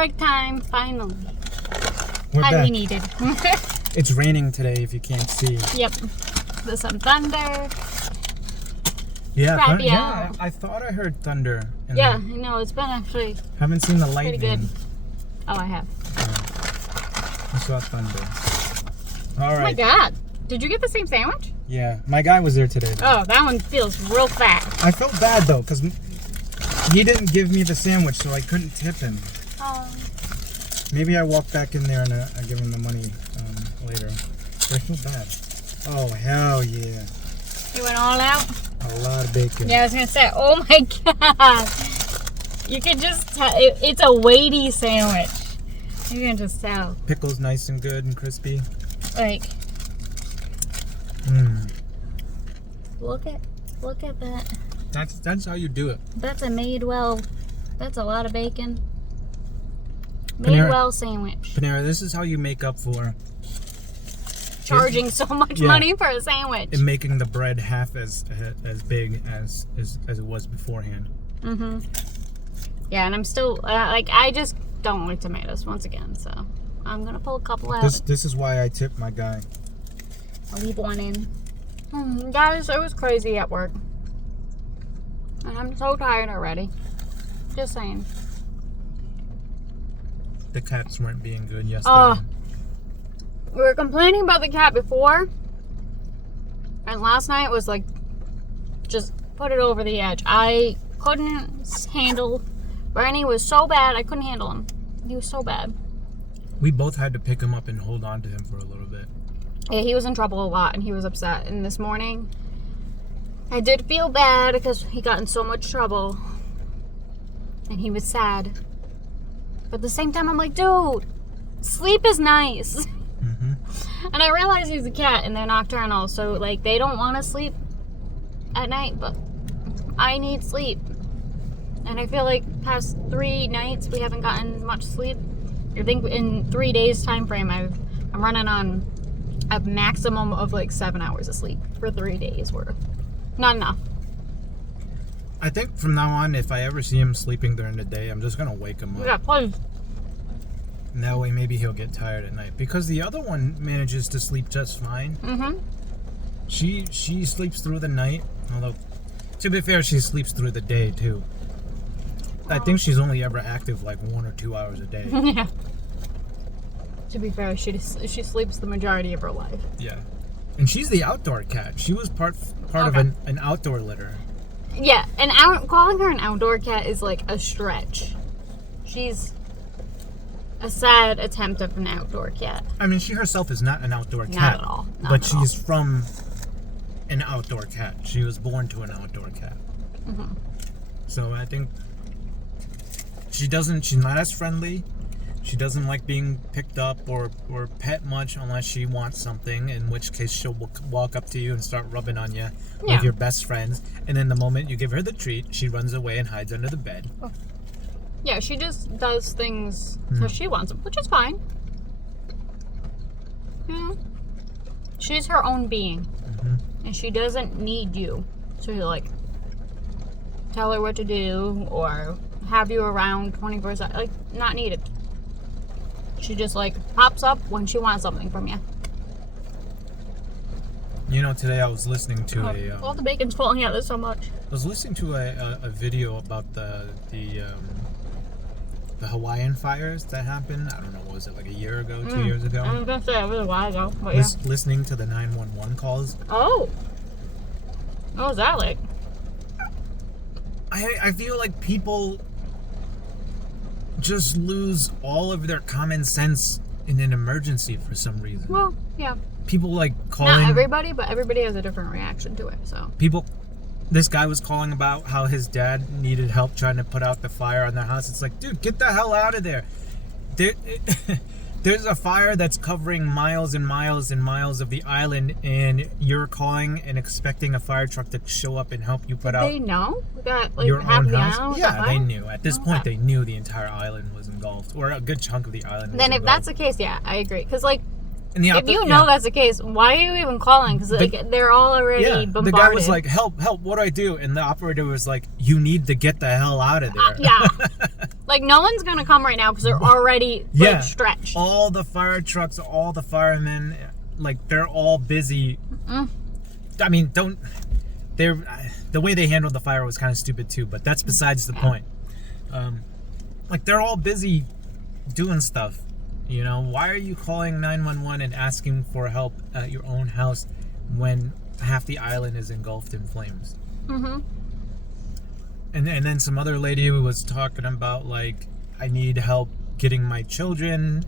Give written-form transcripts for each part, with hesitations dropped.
break time, finally. We're Highly back. needed. It's raining today, if you can't see. Yep. There's some thunder. Yeah, Crappy yeah. out. I thought I heard thunder. Yeah, I know. It's been actually Haven't seen the pretty lightning. good. Oh, I have. I saw thunder. All Oh my right. god. Did you get the same sandwich? Yeah, my guy was there today. Though. Oh, that one feels real fat. I felt bad though, because he didn't give me the sandwich, so I couldn't tip him. Oh. Maybe I walk back in there and I give him the money later. But I feel bad. Oh, hell yeah. You went all out? A lot of bacon. Yeah, I was going to say, oh my god. You can just tell. It's a weighty sandwich. You can just tell. Pickles nice and good and crispy. Like, look at that. That's how you do it. That's a Madewell. That's a lot of bacon. Panera- Madewell sandwich. Panera, this is how you make up for Charging so much Yeah. money for a sandwich. and making the bread half as big as it was beforehand. Mm-hmm. Yeah, and I'm still, I just don't like tomatoes once again, so I'm going to pull a couple out. This is why I tip my guy. I'll leave one in. Guys, it was crazy at work. And I'm so tired already. Just saying. The cats weren't being good yesterday. Oh. We were complaining about the cat before. And last night was like, just put it over the edge. I couldn't handle. Bernie was so bad, I couldn't handle him. He was so bad. We both had to pick him up and hold on to him for a little bit. Yeah, he was in trouble a lot and he was upset. And this morning, I did feel bad because he got in so much trouble. And he was sad. But at the same time, I'm like, dude, sleep is nice. Mm-hmm. And I realize he's a cat and they're nocturnal, so like they don't want to sleep at night, but I need sleep. And I feel like past 3 nights we haven't gotten much sleep. I think in 3 days time frame I'm running on a maximum of like 7 hours of sleep for 3 days worth. Not enough. I think from now on, if I ever see him sleeping during the day, I'm just gonna wake him up. Yeah, please. And that way, maybe he'll get tired at night. Because the other one manages to sleep just fine. Mm-hmm. She sleeps through the night. Although, to be fair, she sleeps through the day too. I think she's only ever active like 1 or 2 hours a day. Yeah. To be fair, she sleeps the majority of her life. Yeah. And she's the outdoor cat. She was part of Okay. an outdoor litter. Yeah, calling her an outdoor cat is like a stretch. She's a sad attempt of an outdoor cat. I mean, she herself is not an outdoor cat. Not at all. Not but at she's from an outdoor cat. She was born to an outdoor cat. Mm-hmm. So I think she's not as friendly. She doesn't like being picked up or pet much unless she wants something, in which case she'll walk up to you and start rubbing on you Yeah. like your best friends. And then the moment you give her the treat, she runs away and hides under the bed. Yeah, she just does things because she wants them, which is fine. Yeah. She's her own being. Mm-hmm. And she doesn't need you to, like, tell her what to do or have you around 24/7. Like, not needed. She just, like, pops up when she wants something from you. You know, today I was listening to All the bacon's falling out. There's so much. I was listening to a video about the Hawaiian fires that happened. I don't know, what was it, like a year ago, 2 years ago? I was going to say it was a while ago, but yeah. Listening to the 911 calls. Oh. What was that like? I feel like people just lose all of their common sense in an emergency for some reason. Well, yeah. People like calling. Not everybody, but everybody has a different reaction to it, so. This guy was calling about how his dad needed help trying to put out the fire on their house. It's like, dude, get the hell out of there. There's a fire that's covering miles and miles and miles of the island, and you're calling and expecting a fire truck to show up and help you put out They know that, like, your half own the house. island was Yeah, on they fire? knew. At this point, they knew the entire island was engulfed, or a good chunk of the island was Then if engulfed. that's the case, yeah, I agree. Because, like, And the if you know that's the case, why are you even calling? Because, like, they're all already bombarded. The guy was like, help, what do I do? And the operator was like, you need to get the hell out of there. Yeah. Like, no one's gonna come right now because they're already like stretched. All the fire trucks, all the firemen, like they're all busy. I mean, the way they handled the fire was kind of stupid too, but that's besides the point. Like they're all busy doing stuff. You know, why are you calling 911 and asking for help at your own house when half the island is engulfed in flames? And then some other lady was talking about, like, I need help getting my children.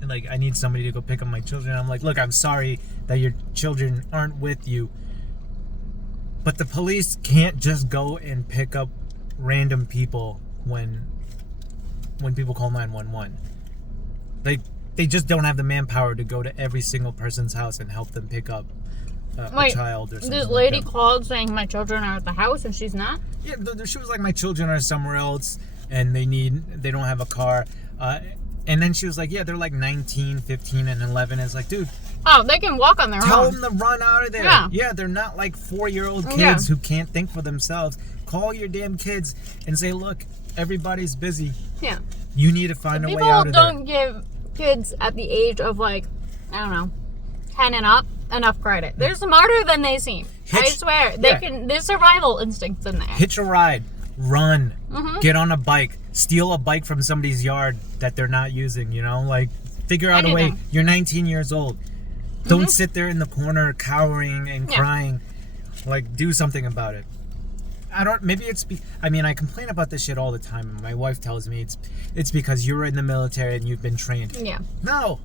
And, like, I need somebody to go pick up my children. I'm like, look, I'm sorry that your children aren't with you. But the police can't just go and pick up random people when people call 911. They just don't have the manpower to go to every single person's house and help them pick up a child or something. This lady called saying my children are at the house and she's not? Yeah, she was like, my children are somewhere else and they don't have a car. And then she was like, yeah, they're like 19, 15, and 11. It's like, dude. Oh, they can walk on their own. Tell them to run out of there. Yeah, they're not like 4-year-old kids who can't think for themselves. Call your damn kids and say, look, everybody's busy. Yeah. You need to find a way out of there. People don't give kids at the age of, like, I don't know, 10 and up enough credit. They're smarter than they seem. I swear. There's survival instincts in there. Hitch a ride. Run. Get on a bike. Steal a bike from somebody's yard that they're not using, you know? Like, figure out a way. You're 19 years old. Don't sit there in the corner cowering and crying. Like, do something about it. I complain about this shit all the time, and my wife tells me it's because you're in the military and you've been trained. Yeah. No.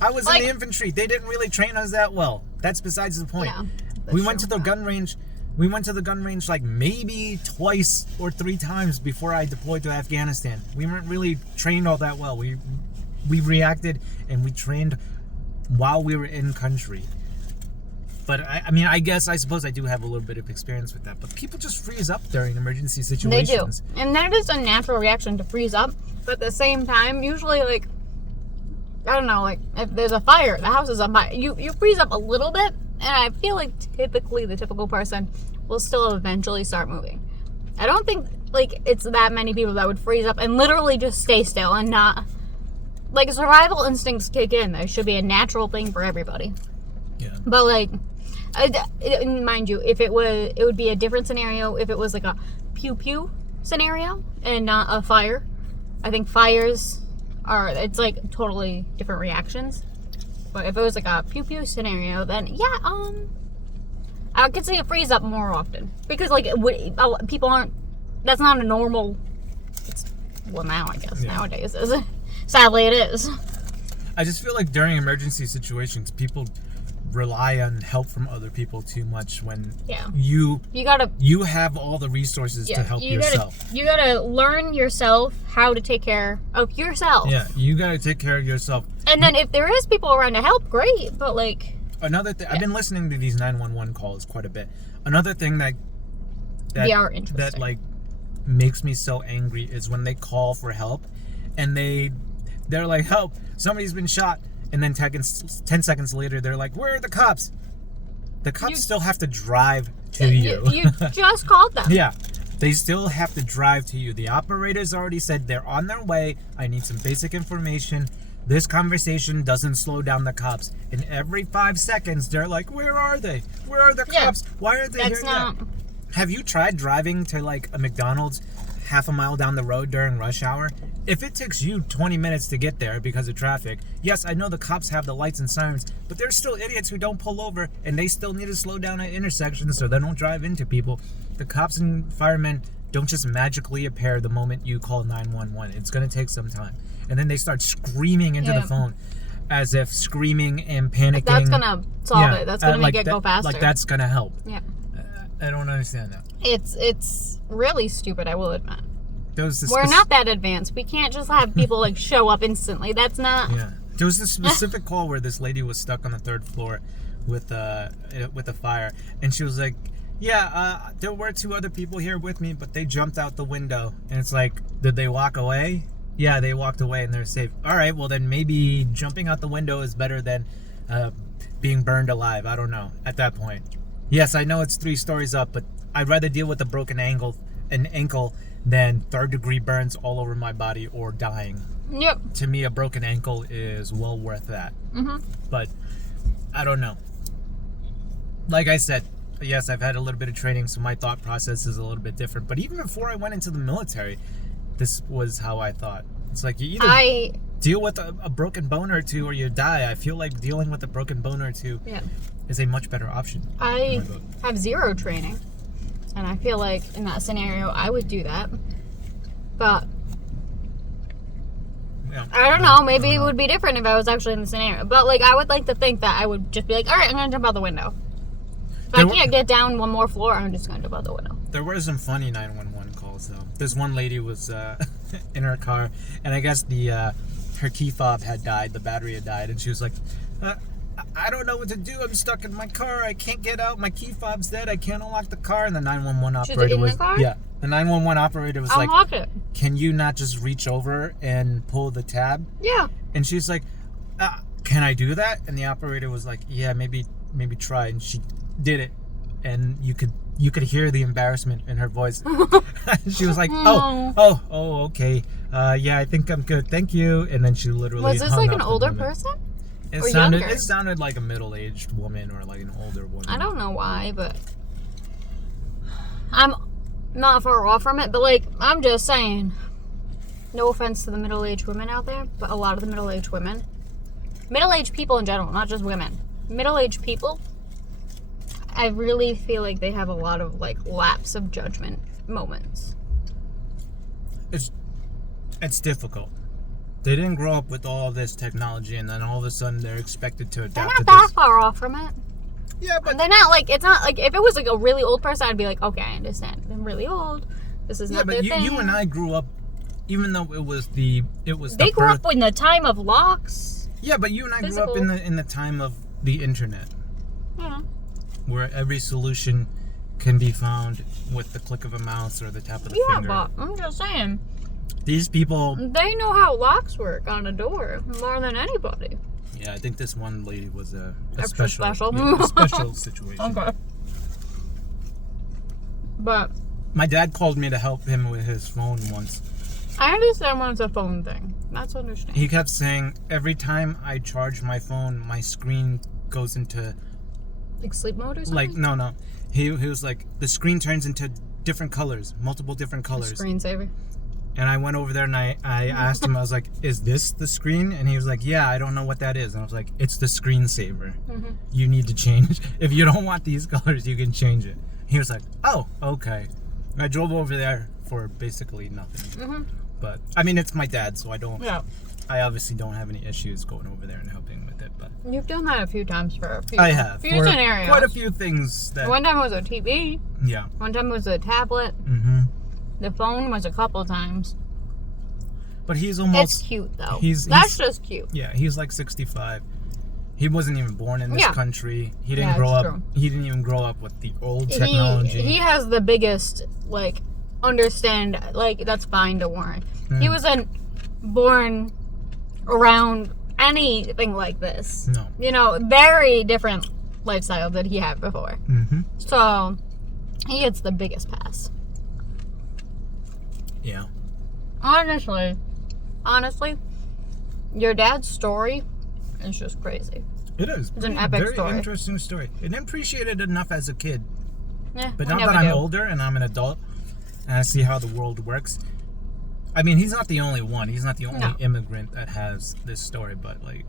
I was in the infantry. They didn't really train us that well. That's besides the point. Yeah, we went to the gun range. We went to the gun range like maybe twice or 3 times before I deployed to Afghanistan. We weren't really trained all that well. We reacted and we trained while we were in country. But I suppose I do have a little bit of experience with that. But people just freeze up during emergency situations. They do. And that is a natural reaction to freeze up. But at the same time, usually, like, I don't know, like, if there's a fire, the house is on fire, you freeze up a little bit. And I feel like typically the typical person will still eventually start moving. I don't think, like, it's that many people that would freeze up and literally just stay still and not... Like, survival instincts kick in. There should be a natural thing for everybody. Yeah. But, like... mind you, if it would be a different scenario if it was like a pew-pew scenario and not a fire. I think fires it's like totally different reactions. But if it was like a pew-pew scenario, then I could see a freeze up more often. Because, like, people aren't, that's not a normal, well, now I guess, nowadays is it? Sadly it is. I just feel like during emergency situations, people rely on help from other people too much when you have all the resources to help yourself. You gotta learn yourself how to take care of yourself. Yeah, you gotta take care of yourself. And then if there is people around to help, great. But, like, another thing, I've been listening to these 911 calls quite a bit. Another thing that they are interesting. That, like, makes me so angry is when they call for help and they're like, help, somebody's been shot. And then 10 seconds later, they're like, where are the cops? The cops still have to drive to you. You just called them. Yeah. They still have to drive to you. The operators already said they're on their way. I need some basic information. This conversation doesn't slow down the cops. And every 5 seconds, they're like, where are they? Where are the cops? Why aren't they here yet? Have you tried driving to, like, a McDonald's half a mile down the road during rush hour? If it takes you 20 minutes to get there because of traffic, yes, I know the cops have the lights and sirens, but there's still idiots who don't pull over, and they still need to slow down at intersections so they don't drive into people. The cops and firemen don't just magically appear the moment you call 911. It's going to take some time. And then they start screaming into the phone as if screaming and panicking. That's going to solve it. That's going to make it go faster. Like, that's going to help. Yeah. I don't understand that. It's really stupid, I will admit. We're not that advanced. We can't just have people, like, show up instantly. That's not... Yeah. There was this specific call where this lady was stuck on the 3rd floor with a fire. And she was like, there were 2 other people here with me, but they jumped out the window. And it's like, did they walk away? Yeah, they walked away and they're safe. All right, well, then maybe jumping out the window is better than being burned alive. I don't know at that point. Yes, I know it's 3 stories up, but I'd rather deal with a broken ankle than third-degree burns all over my body or dying. Yep. To me, a broken ankle is well worth that. But I don't know. Like I said, yes, I've had a little bit of training, so my thought process is a little bit different. But even before I went into the military, this was how I thought. It's like you either deal with a broken bone or two or you die. I feel like dealing with a broken bone or two is a much better option. I have zero training, and I feel like in that scenario I would do that. But I don't know, maybe it would be different if I was actually in the scenario. But like, I would like to think that I would just be like, all right, I'm gonna jump out the window. If I can't get down one more floor, I'm just gonna jump out the window. There were some funny 911 calls though. This one lady was in her car, and I guess her key fob had died, the battery had died, and she was like, I don't know what to do. I'm stuck in my car. I can't get out. My key fob's dead. I can't unlock the car. And the 911 operator was in the car? Yeah. The 911 operator was Unlock it. Can you not just reach over and pull the tab? Yeah. And she's like, can I do that? And the operator was like, yeah, maybe try. And she did it. And you could hear the embarrassment in her voice. She was like, oh, okay. Yeah, I think I'm good. Thank you. And then she literally was this hung like up an the older moment. person? It or sounded younger? It sounded like a middle-aged woman or like an older woman. I don't know why, but I'm not far off from it. But like, I'm just saying, no offense to the middle-aged women out there, but a lot of the middle-aged women, middle-aged people in general, not just women, middle-aged people, I really feel like they have a lot of like lapse of judgment moments. It's difficult. They didn't grow up with all this technology, and then all of a sudden they're expected to adapt to They're not this. that far off from it. Yeah, but And they're not like, it's not like, if it was like a really old person, I'd be like, okay, I understand. I'm really old. This is not their thing. you and I grew up, even though it was They the grew birth. up in the time of locks. Yeah, but you and I Physical. grew up in the time of the internet, Yeah. where every solution can be found with the click of a mouse or the tap of the Yeah, finger. but I'm just saying, These people. they know how locks work on a door more than anybody. Yeah, I think this one lady was a Extra special. special. Yeah, a special situation. Okay. But My dad called me to help him with his phone once. I understand when it's a phone thing. That's understandable. He kept saying, every time I charge my phone, my screen goes into, Like sleep mode or something? like, no. He was like, the screen turns into different colors, multiple different colors. Screensaver. And I went over there and I asked him, I was like, is this the screen? And he was like, yeah, I don't know what that is. And I was like, it's the screensaver. Mm-hmm. You need to change. If you don't want these colors, you can change it. He was like, oh, okay. And I drove over there for basically nothing. Mm-hmm. But, I mean, it's my dad, so Yeah. I obviously don't have any issues going over there and helping with it. But You've done that a few times for a few, I have. few For scenarios. quite a few things that, One time it was a TV. yeah. One time it was a tablet. Mm-hmm. The phone was a couple times. But he's It's almost, cute though. he's- That's just cute. yeah, he's like 65. He wasn't even born in this Yeah. country. He didn't Yeah, grow it's up. true. He didn't even grow up with the old technology. He has the biggest, like, understand, like, that's fine, don't worry. He wasn't born around anything like this. No. You know, very different lifestyle that he had before. Mm-hmm. So, he gets the biggest pass. Yeah. Honestly, your dad's story is just crazy. It is. It's an epic very story. interesting story. I didn't appreciate it enough as a kid. Yeah, But we now never that I'm do. older and I'm an adult and I see how the world works, I mean, he's not the only one. He's not the only No. immigrant that has this story. But like,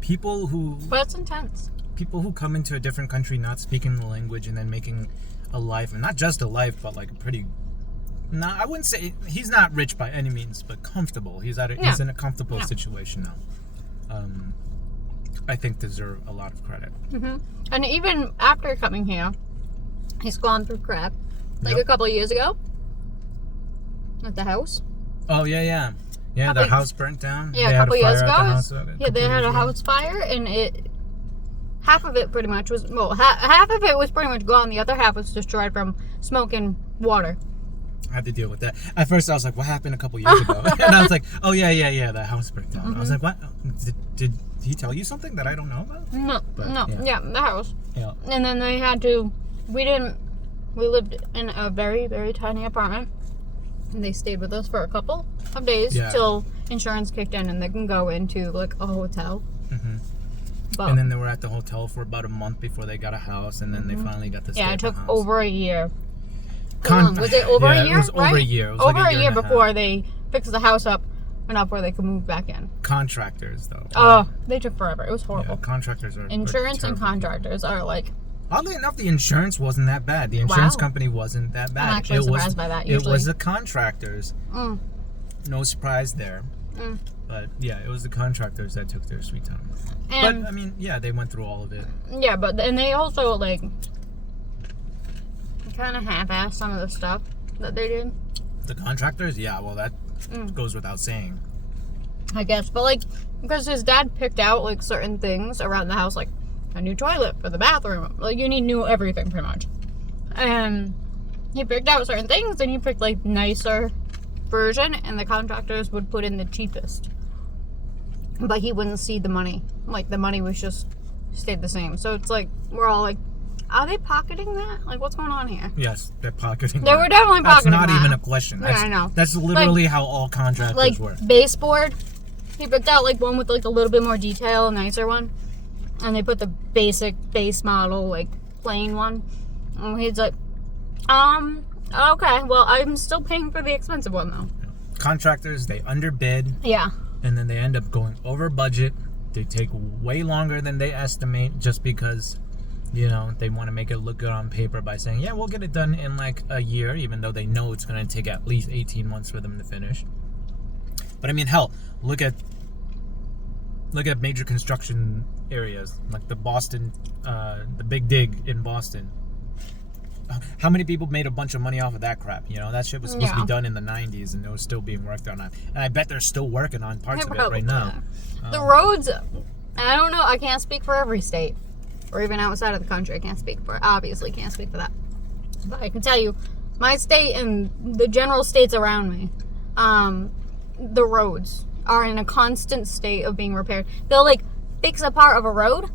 people who But it's intense. come into a different country not speaking the language and then making a life, and not just a life, but like a pretty. No, I wouldn't say he's not rich by any means, but comfortable. He's he's in a comfortable situation now. I think deserve a lot of credit. Hmm. And even after coming here, he's gone through crap. Like Yep. a couple of years ago. At the house. Oh yeah. The Couple- house burnt down. Yeah, They a had couple years fire ago. at the house Yeah, they had a house fire, and half of it pretty much was, well, half of it was pretty much gone. The other half was destroyed from smoke and water. I had to deal with that. At first, I was like, "What happened a couple years ago?" And I was like, "Oh yeah, that house burnt down." I was like, "What? Did he tell you something that I don't know about?" No, But, yeah, the house. Yeah. And then they had to, we lived in a very, very tiny apartment. And they stayed with us for a couple of days till insurance kicked in and they can go into like a hotel. Mm-hmm. But, and then they were at the hotel for about a month before they got a house, and then they finally got to stay at the house. It took over a year. Was it over a year? It was right? over a year. It was over like a year before they fixed the house up enough where they could move back in. Contractors, though. Oh, they took forever. It was horrible. Yeah, contractors are Insurance and contractors are like... Oddly enough, the insurance wasn't that bad. The insurance company wasn't that bad. I'm actually surprised by that, usually. It was the contractors. No surprise there. But, yeah, it was the contractors that took their sweet time. And, but, I mean, yeah, they went through all of it. Yeah, but and they also, like, kind of half-assed some of the stuff that they did. The contractors? Yeah, well, that goes without saying. I guess. But, like, because his dad picked out, like, certain things around the house, like a new toilet for the bathroom. Like, you need new everything, pretty much. And he picked out certain things, and he picked, like, nicer version, and the contractors would put in the cheapest. But he wouldn't see the money. Like, the money was just stayed the same. So it's like, we're all like, are they pocketing that? Like, what's going on here? Yes, they're pocketing They were definitely pocketing that. That's not even a question. Yeah, I know. That's literally how all contractors work. Like, baseboard, he picked out, like, one with, like, a little bit more detail, a nicer one. And they put the basic base model, like, plain one. And he's like, okay, well, I'm still paying for the expensive one, though. Contractors, they underbid. Yeah. And then they end up going over budget. They take way longer than they estimate just because, you know, they want to make it look good on paper by saying, yeah, we'll get it done in like a year, even though they know it's going to take at least 18 months for them to finish. But I mean, hell, look at major construction areas like the Boston, the Big Dig in Boston. How many people made a bunch of money off of that crap? You know, that shit was supposed to be done in the 90s and it was still being worked on. And I bet they're still working on parts of it right now. The roads, I don't know, I can't speak for every state. Or even outside of the country, I can't speak for, obviously can't speak for that. But I can tell you, my state and the general states around me, the roads are in a constant state of being repaired. They'll, like, fix a part of a road,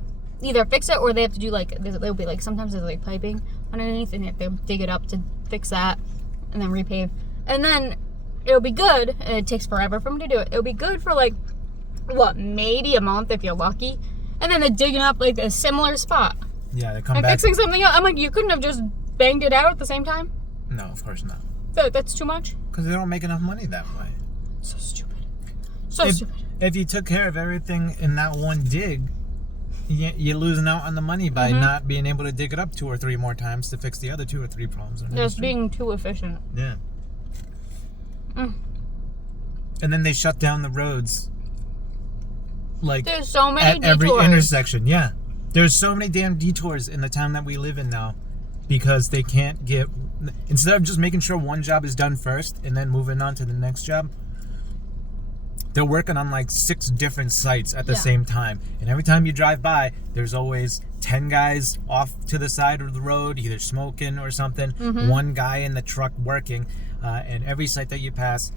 either fix it or they have to do, like, there'll be, like, sometimes there's, like, piping underneath and they'll dig it up to fix that and then repave. And then it'll be good, and it takes forever for them to do it. It'll be good for, like, what, maybe a month if you're lucky. And then they're digging up, like, a similar spot. Yeah, they come and back. Fixing something else. I'm like, you couldn't have just banged it out at the same time? No, of course not. That's too much? Because they don't make enough money that way. So stupid. So stupid. If you took care of everything in that one dig, you're losing out on the money by not being able to dig it up 2 or 3 more times to fix the other 2 or 3 problems. Just being too efficient. Yeah. And then they shut down the roads. Like, there's so many at detours. every intersection, yeah. There's so many damn detours in the town that we live in now because they can't get... Instead of just making sure one job is done first and then moving on to the next job, they're working on like 6 different sites at the same time. And every time you drive by, there's always 10 guys off to the side of the road, either smoking or something. One guy in the truck working. And every site that you pass,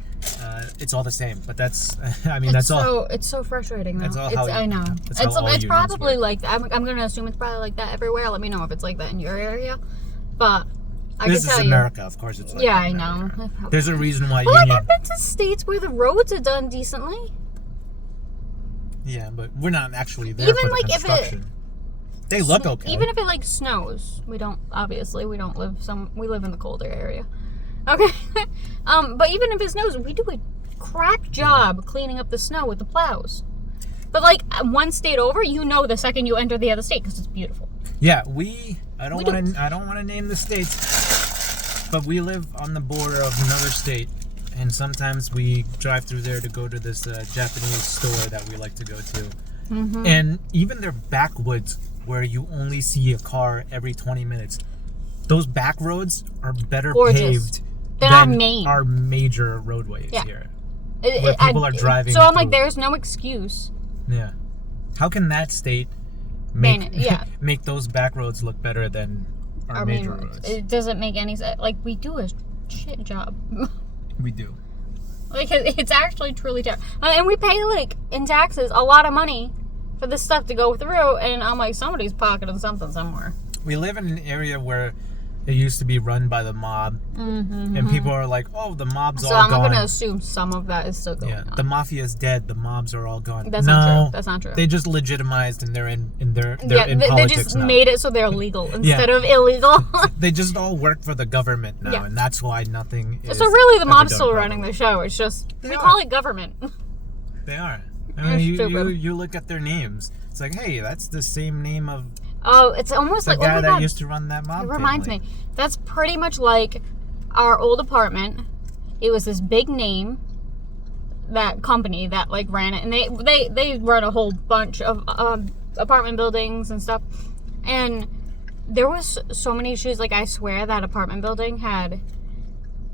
it's all the same. But that's, I mean, that's all. It's so frustrating, though. That's all I know. It's probably like that. I'm going to assume it's probably like that everywhere. Let me know if it's like that in your area. But this is America, of course it's like that. Yeah, I know. There's a reason why Well, I've been to states where the roads are done decently. Yeah, but we're not actually there Even for the like construction. They look okay. Even if it like snows, we live we live in the colder area. Okay. But even if it snows, we do a crap job cleaning up the snow with the plows. But like one state over, you know the second you enter the other state because it's beautiful. Yeah, I don't want to name the states, but we live on the border of another state, and sometimes we drive through there to go to this Japanese store that we like to go to. And even their backwoods, where you only see a car every 20 minutes, those back roads are better paved than our major roadways here. Where people are driving. So I'm like, there's no excuse. Yeah. How can that state make those back roads look better than our major roads? It doesn't make any sense. Like, we do a shit job. We do. Like, it's actually truly terrible. And we pay, like, in taxes, a lot of money for this stuff to go through. And I'm like, somebody's pocketing something somewhere. We live in an area where it used to be run by the mob, and people are like, "Oh, the mob's So all I'm gone." going to assume some of that is still going on. The mafia's dead. The mobs are all gone. That's not true. That's not true. They just legitimized, and they're in They politics just now. made it so they're legal instead of illegal. They just all work for the government now, Yeah. and that's why nothing is. So really, the mob's ever still done running the show. It's just we are. call it government. They are. I They're mean, stupid. you look at their names. It's like, hey, that's the same name of Oh, it's almost the like guy oh my that God. used to run that mob. It reminds family. me. That's pretty much like our old apartment. It was this big name, that company that like ran it, and they run a whole bunch of apartment buildings and stuff. And there was so many issues. Like I swear that apartment building had,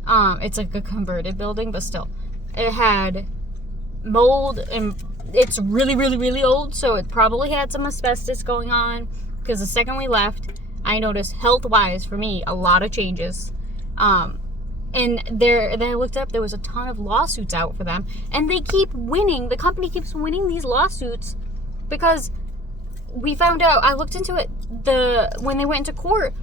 it's like a converted building, but still, it had mold, and it's really, really, really old. So it probably had some asbestos going on. Because the second we left, I noticed health-wise for me a lot of changes. And then I looked up, there was a ton of lawsuits out for them, and they keep winning. The company keeps winning these lawsuits because we found out. I looked into it. When they went into court,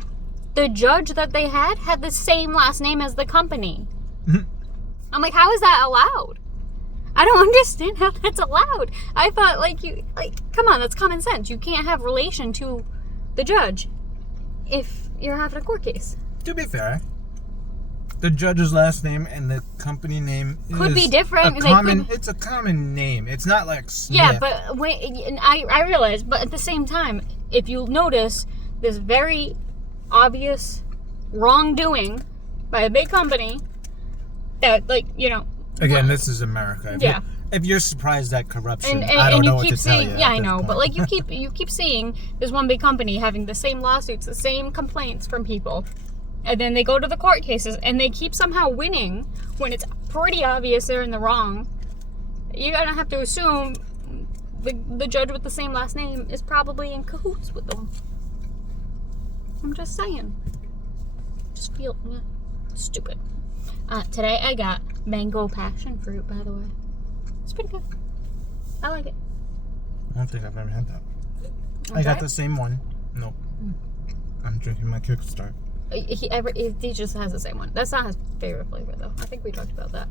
the judge that they had the same last name as the company. I'm like, how is that allowed? I don't understand how that's allowed. I thought, come on, that's common sense. You can't have relation to the judge if you're having a court case. To be fair, the judge's last name and the company name could be different. It's a common name. It's not like Smith. Yeah, but I realize, but at the same time, if you notice this very obvious wrongdoing by a big company, that Again, this is America. If you're surprised at corruption, I don't know what to tell you. Yeah, I know, but you keep seeing this one big company having the same lawsuits, the same complaints from people, and then they go to the court cases and they keep somehow winning when it's pretty obvious they're in the wrong. You're gonna have to assume the judge with the same last name is probably in cahoots with them. I'm just saying. Just feel stupid. Today I got mango passion fruit, by the way. It's pretty good. I like it. I don't think I've ever had that. Okay. I got the same one. Nope. I'm drinking my Kickstart. He just has the same one. That's not his favorite flavor, though. I think we talked about that.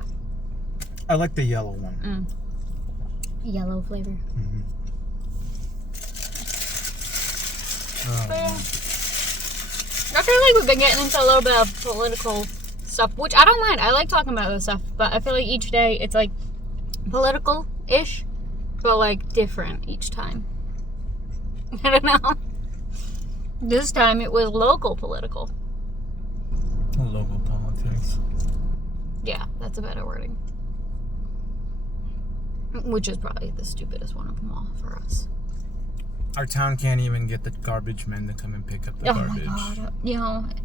I like the yellow one. Yellow flavor. Mm-hmm. I feel like we've been getting into a little bit of political stuff, which I don't mind. I like talking about this stuff, but I feel like each day it's like political-ish, but like different each time. I don't know. This time it was local political. Local politics. Yeah, that's a better wording. Which is probably the stupidest one of them all for us. Our town can't even get the garbage men to come and pick up the garbage. Oh my God.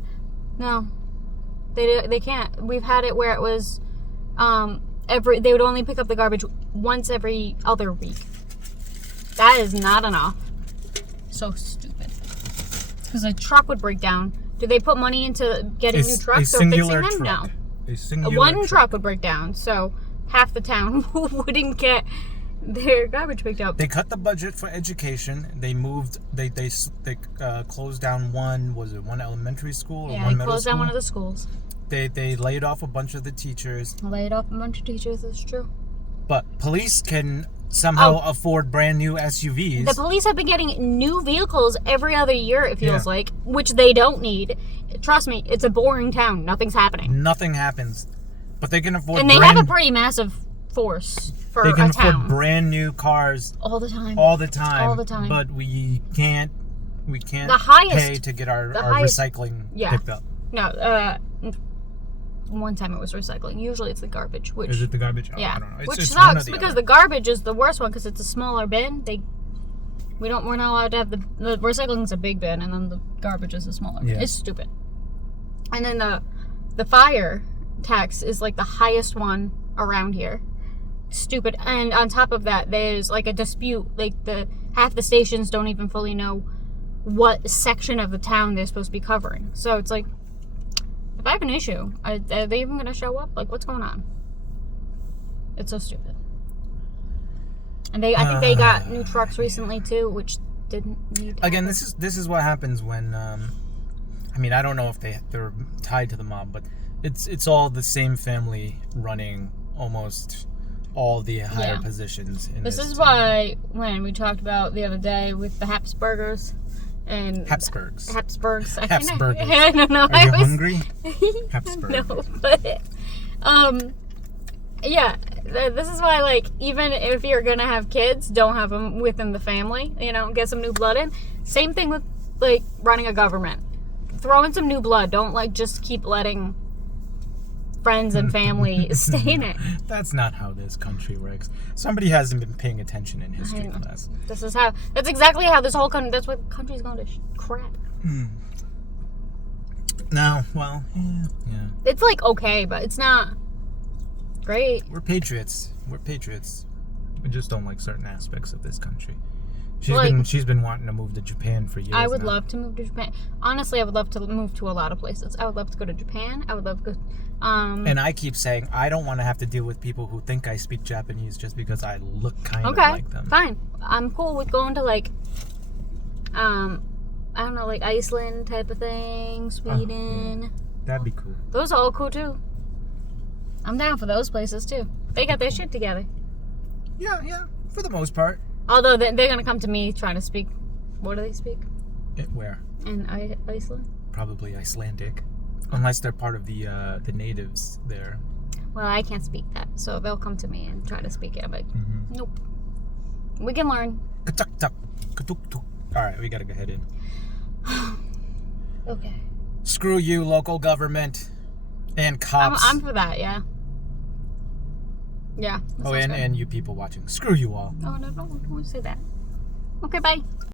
No. They can't. We've had it where it was they would only pick up the garbage once every other week. That is not enough. So stupid. Because a truck would break down. Do they put money into getting new trucks or fixing them? No. A singular One truck would break down, so half the town wouldn't get their garbage picked up. They cut the budget for education. They moved. They closed down one elementary school or one middle school. Yeah, they closed down one of the schools. They laid off a bunch of the teachers. Laid off a bunch of teachers. That's true. But police can somehow afford brand new SUVs. The police have been getting new vehicles every other year, it feels like, which they don't need. Trust me, it's a boring town. Nothing's happening. Nothing happens. But they can afford and they have a pretty massive force for a town. They can afford brand new cars. All the time. All the time. All the time. But we can't pay to get our recycling picked up. No, one time it was recycling. Usually it's the garbage. Which, is it the garbage? Oh, yeah. I don't know. Which sucks because the garbage is the worst one because it's a smaller bin. We're not allowed to have the recycling's a big bin and then the garbage is a smaller bin. Yeah. It's stupid. And then the fire tax is like the highest one around here. Stupid. And on top of that, there's like a dispute. Like half the stations don't even fully know what section of the town they're supposed to be covering. So it's like, if I have an issue, are they even going to show up? Like, what's going on? It's so stupid. And I think they got new trucks recently too, which didn't need. Again, this is what happens when I mean, I don't know if they're tied to the mob, but it's all the same family running almost all the higher positions. This is why when we talked about the other day with the Habsburgers and Habsburgs. I don't know. Are you hungry? Habsburgers. No, but yeah, this is why, like, even if you're gonna have kids, don't have them within the family. You know, get some new blood in. Same thing with like running a government. Throw in some new blood. Don't like just keep letting friends and family stay in it. That's not how this country works. Somebody hasn't been paying attention in history class. That's exactly how this whole country, that's what the country's going to crap. No, well, yeah. It's like okay, but it's not great. We're patriots. We just don't like certain aspects of this country. She's been wanting to move to Japan for years. I would now. love to move to Japan. Honestly, I would love to move to a lot of places. I would love to go to Japan. I would love to go. And I keep saying I don't want to have to deal with people who think I speak Japanese just because I look kind of like them. Fine. I'm cool with going to like, I don't know, like Iceland type of thing, Sweden. Yeah. That'd be cool. Those are all cool too. I'm down for those places too. They got their shit together. Yeah, for the most part. Although they're gonna come to me trying to speak. What do they speak? Where? In Iceland. Probably Icelandic, unless they're part of the natives there. Well, I can't speak that, so they'll come to me and try to speak it. I'm like, nope. We can learn. All right, we gotta go ahead in. Okay. Screw you, local government and cops. I'm for that. Yeah. Yeah. And you people watching. Screw you all. Oh no! Don't say that. Okay, bye.